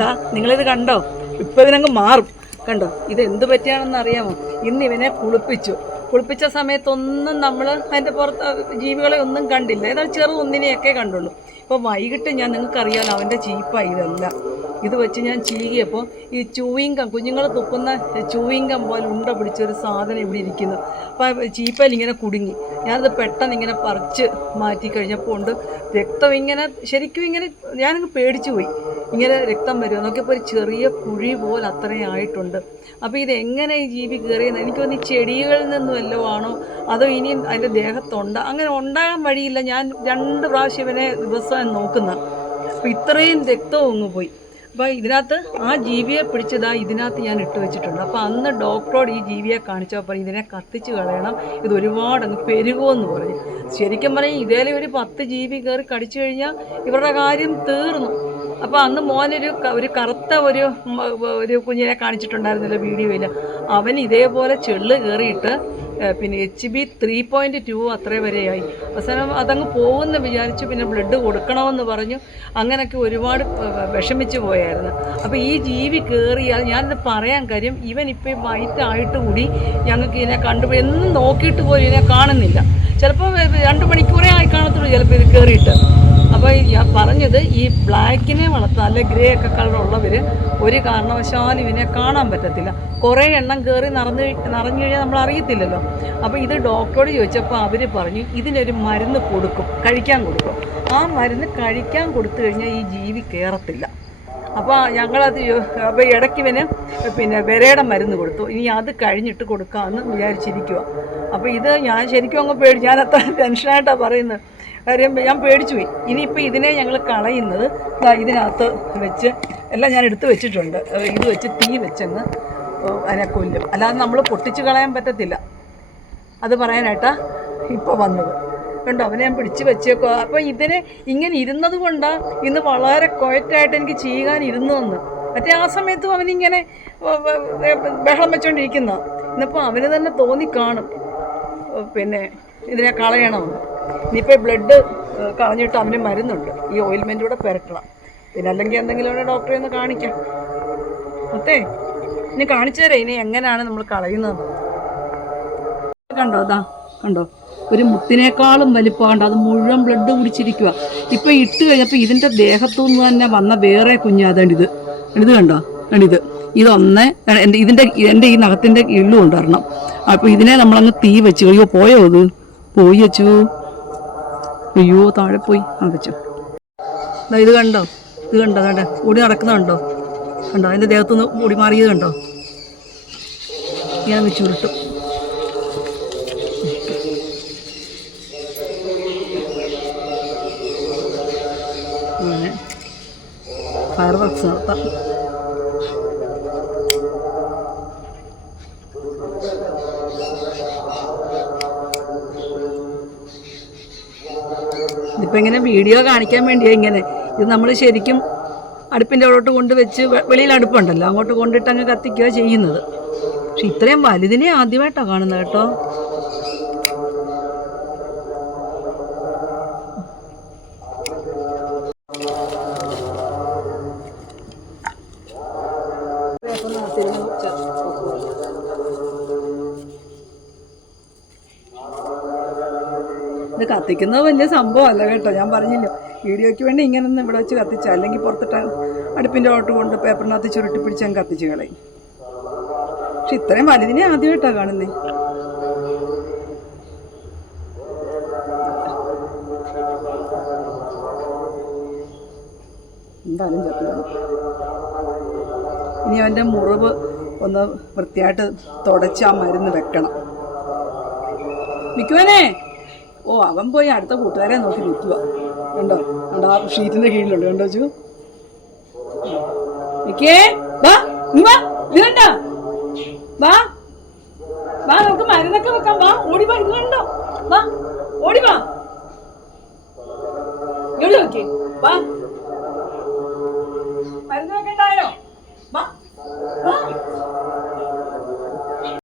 ദാ നിങ്ങളിത് കണ്ടോ? ഇപ്പൊ ഇതിനങ്ങ് മാറും. കണ്ടോ? ഇത് എന്ത് പറ്റിയാണെന്ന് അറിയാമോ? ഇന്ന് ഇവനെ കുളിപ്പിച്ചു. കുളിപ്പിച്ച സമയത്തൊന്നും നമ്മൾ അതിന്റെ പുറത്ത് ജീവികളെ ഒന്നും കണ്ടില്ല. ഏതാണ് ചെറു ഒന്നിനെയൊക്കെ കണ്ടുള്ളൂ. ഇപ്പോൾ വൈകിട്ട് ഞാൻ നിങ്ങൾക്കറിയാലോ അവന്റെ ചീപ്പ ഇതല്ല. ഇത് വെച്ച് ഞാൻ ചീകിയപ്പോൾ ഈ ചൂയിങ്കം കുഞ്ഞുങ്ങൾ തുപ്പുന്ന ചൂയിങ്കം പോലെ ഉണ്ട പിടിച്ചൊരു സാധനം ഇവിടെ ഇരിക്കുന്നു. അപ്പോൾ ചീപ്പയിൽ ഇങ്ങനെ കുടുങ്ങി. ഞാനത് പെട്ടെന്ന് ഇങ്ങനെ പറിച്ച് മാറ്റി കഴിഞ്ഞപ്പോൾ ഉണ്ട് രക്തം ഇങ്ങനെ ശരിക്കും ഇങ്ങനെ ഞാനങ്ങ് പേടിച്ചു പോയി. ഇങ്ങനെ രക്തം വരും നോക്കിയപ്പോൾ ഒരു ചെറിയ കുഴി പോലെ അത്രയും ആയിട്ടുണ്ട്. അപ്പോൾ ഇത് എങ്ങനെ ഈ ജീവി കയറിയെന്ന് എനിക്ക് തോന്നുന്നു ഈ ചെടികളിൽ നിന്ന് വല്ലതും ആണോ? അതോ ഇനി അതിന്റെ ദേഹത്തുണ്ട്? അങ്ങനെ ഉണ്ടാകാൻ വഴിയില്ല. ഞാൻ രണ്ട് പ്രാവശ്യം ഇവനെ ദിവസം നോക്കുന്ന. അപ്പോൾ ഇത്രയും രക്തം അങ്ങ് പോയി. അപ്പോൾ ഇതിനകത്ത് ആ ജീവിയെ പിടിച്ചതാ ഇതിനകത്ത് ഞാൻ ഇട്ട് വെച്ചിട്ടുണ്ട്. അപ്പോൾ അന്ന് ഡോക്ടറോട് ഈ ജീവിയെ കാണിച്ചപ്പോൾ ഇതിനെ കത്തിച്ച് കളയണം. ഇത് ഒരുപാട് അങ്ങ് പെരുകുമെന്ന് പറഞ്ഞു. ശരിക്കും പറയും ഇതേലെ ഒരു പത്ത് ജീവി കയറി കടിച്ചു കഴിഞ്ഞാൽ ഇവരുടെ കാര്യം തീർന്നു. അപ്പോൾ അന്ന് മോനൊരു ഒരു കറുത്ത ഒരു ഒരു കുഞ്ഞിനെ കാണിച്ചിട്ടുണ്ടായിരുന്നല്ലോ വീഡിയോയിൽ അവൻ ഇതേപോലെ ചെള്ള് കയറിയിട്ട് പിന്നെ H B three point two അത്രേ വരെയായി. അവസാനം അതങ്ങ് പോകുമെന്ന് വിചാരിച്ചു പിന്നെ ബ്ലഡ് കൊടുക്കണമെന്ന് പറഞ്ഞു. അങ്ങനെയൊക്കെ ഒരുപാട് വിഷമിച്ച് പോയായിരുന്നു. അപ്പോൾ ഈ ജീവി കയറിയാൽ ഞാനിത് പറയാൻ കാര്യം ഇവൻ ഇപ്പോൾ വൈറ്റായിട്ട് കൂടി ഞങ്ങൾക്ക് ഇതിനെ കണ്ടു എന്നും നോക്കിയിട്ട് പോലും ഇതിനെ കാണുന്നില്ല. ചിലപ്പോൾ രണ്ട് മണിക്കൂറേ ആയി കാണത്തുള്ളൂ ചിലപ്പോൾ ഇത് കയറിയിട്ട് അപ്പോൾ ഞാൻ പറഞ്ഞത് ഈ ബ്ലാക്കിനെ വളർത്തുക അല്ലെ ഗ്രേ ഒക്കെ കളറുള്ളവർ ഒരു കാരണവശാലും ഇവനെ കാണാൻ പറ്റത്തില്ല. കുറേ എണ്ണം കയറി നിറഞ്ഞ് നിറഞ്ഞു കഴിഞ്ഞാൽ നമ്മൾ അറിയത്തില്ലല്ലോ. അപ്പോൾ ഇത് ഡോക്ടറോട് ചോദിച്ചപ്പോൾ അവർ പറഞ്ഞു ഇതിനൊരു മരുന്ന് കൊടുക്കും കഴിക്കാൻ കൊടുക്കും. ആ മരുന്ന് കഴിക്കാൻ കൊടുത്തു കഴിഞ്ഞാൽ ഈ ജീവി കയറത്തില്ല അപ്പോൾ ഞങ്ങളത് അപ്പോൾ ഇടയ്ക്ക് ഇവന് പിന്നെ വിരയുടെ മരുന്ന് കൊടുത്തു. ഇനി അത് കഴിഞ്ഞിട്ട് കൊടുക്കാമെന്ന് വിചാരിച്ചിരിക്കുക അപ്പോൾ ഇത് ഞാൻ ശരിക്കും അങ്ങ് പേടി ഞാൻ അത്ര ടെൻഷനായിട്ടാണ് പറയുന്നത്. കാര്യം ഞാൻ പേടിച്ചു പോയി. ഇനിയിപ്പോൾ ഇതിനെ ഞങ്ങൾ കളയുന്നത് ഇതിനകത്ത് വെച്ച് എല്ലാം ഞാൻ എടുത്തു വെച്ചിട്ടുണ്ട്. ഇത് വെച്ച് തീ വെച്ചങ്ങ് അതിനെ കൊല്ലും. അല്ലാതെ നമ്മൾ പൊട്ടിച്ച് കളയാൻ പറ്റത്തില്ല. അത് പറയാനായിട്ടാണ് ഇപ്പോൾ വന്നത്. കണ്ടോ? അവനെ ഞാൻ പിടിച്ച് വെച്ചേക്കോ അപ്പോൾ ഇതിനെ ഇങ്ങനെ ഇരുന്നത് കൊണ്ടാണ് ഇന്ന് വളരെ ക്വയറ്റായിട്ട് എനിക്ക് ചെയ്യാൻ ഇരുന്നതെന്ന് മറ്റേ ആ സമയത്തും അവനിങ്ങനെ ബഹളം വെച്ചോണ്ടിരിക്കുന്ന. ഇന്നിപ്പോൾ അവന് തന്നെ തോന്നി കാണും. പിന്നെ ഇതിനെ കളയണമെന്ന്. ഇനിയിപ്പോൾ ബ്ലഡ് കളഞ്ഞിട്ട് അവന് മരുന്നുണ്ട്. ഈ ഓയിൽമെന്റ് കൂടെ പുരട്ടണം. പിന്നെ അല്ലെങ്കിൽ എന്തെങ്കിലും ഡോക്ടറെ ഒന്ന് കാണിക്കാം. മൊത്തേ ഇനി കാണിച്ചു തരാം. ഇനി എങ്ങനെയാണ് നമ്മൾ കളയുന്നത്? കണ്ടോ? അതാ കണ്ടോ? ഒരു മുത്തിനേക്കാളും വലിപ്പമുണ്ട് അത് മുഴുവൻ ബ്ലഡ് കുടിച്ചിരിക്കുക ഇപ്പൊ ഇട്ട് കഴിഞ്ഞപ്പോൾ ഇതിന്റെ ദേഹത്തു നിന്ന് തന്നെ വന്ന വേറെ കുഞ്ഞാതാണ് ഇത് കണ്ടോ? കണ്ടിത്. ഇതൊന്ന് എന്റെ ഇതിന്റെ എന്റെ ഈ നഖത്തിന്റെ ഇള്ളു കൊണ്ടുവരണം അപ്പോൾ ഇതിനെ നമ്മളങ്ങ് തീ വെച്ചു. അയ്യോ പോയോ അത് പോയി വെച്ചു അയ്യോ താഴെ പോയി. ആ വെച്ചു. ഇത് കണ്ടോ? ഇത് കണ്ടോ? കണ്ടോ? ഓടി നടക്കുന്ന കണ്ടോ? കണ്ടോ? അതിന്റെ ദേഹത്തുനിന്ന് ഓടി മാറിയത് കണ്ടോ? ഞാൻ വെച്ച് അങ്ങനെ ഫയർ വർക്ക്സ് നടത്താം. ഇതിപ്പോൾ ഇങ്ങനെ വീഡിയോ കാണിക്കാൻ വേണ്ടിയാണ് ഇങ്ങനെ. ഇത് നമ്മൾ ശരിക്കും അടുപ്പിന്റെ അവിടോട്ട് കൊണ്ട് വെച്ച് വെ- വെളിയിൽ അടുപ്പുണ്ടല്ലോ. അങ്ങോട്ട് കൊണ്ടിട്ട് അങ്ങ് കത്തിക്കുക ചെയ്യുന്നത്. പക്ഷെ ഇത്രയും വലുതിനെ ആദ്യമായിട്ടാണ് കാണുന്നത് കേട്ടോ. കത്തിക്കുന്നത് വലിയ സംഭവമല്ല കേട്ടോ. ഞാൻ പറഞ്ഞില്ല വീഡിയോയ്ക്ക് വേണ്ടി ഇങ്ങനെ ഇങ്ങനൊന്നും ഇവിടെ വെച്ച് കത്തിച്ച അല്ലെങ്കിൽ പുറത്തിട്ട് അടുപ്പിന്റെ ഓട്ട് കൊണ്ട് പേപ്പറിനകത്ത് ചുരുട്ടി പിടിച്ച് അങ്ങ് കത്തിച്ച് കളയും. പക്ഷെ ഇത്രയും വലുതിനെ ആദ്യമായിട്ടാണ് കാണുന്നേ. ഇനി അവന്റെ മുറിവ് ഒന്ന് വൃത്തിയായിട്ട് തുടച്ച് ആ മരുന്ന് വെക്കണം. മിക്കുവനെ! ഓ അവൻ പോയി അടുത്ത കൂട്ടുകാരെ നോക്കി നിൽക്കുക. കണ്ടോ? കണ്ടോ? ആ ഷീറ്റിന്റെ കീഴിലുണ്ട്. കണ്ടോ ചു വാ നീ വാ. വാ. വാ നമുക്ക് മരുന്നൊക്കെ വെക്കാം. വാ ഓടി വാ. ഇത് കണ്ടോ? വാ ഓടി വാ. ഇങ്ങോട്ട് നോക്കി വാ മരുന്ന് വെക്കണ്ടായോ വാ വാ.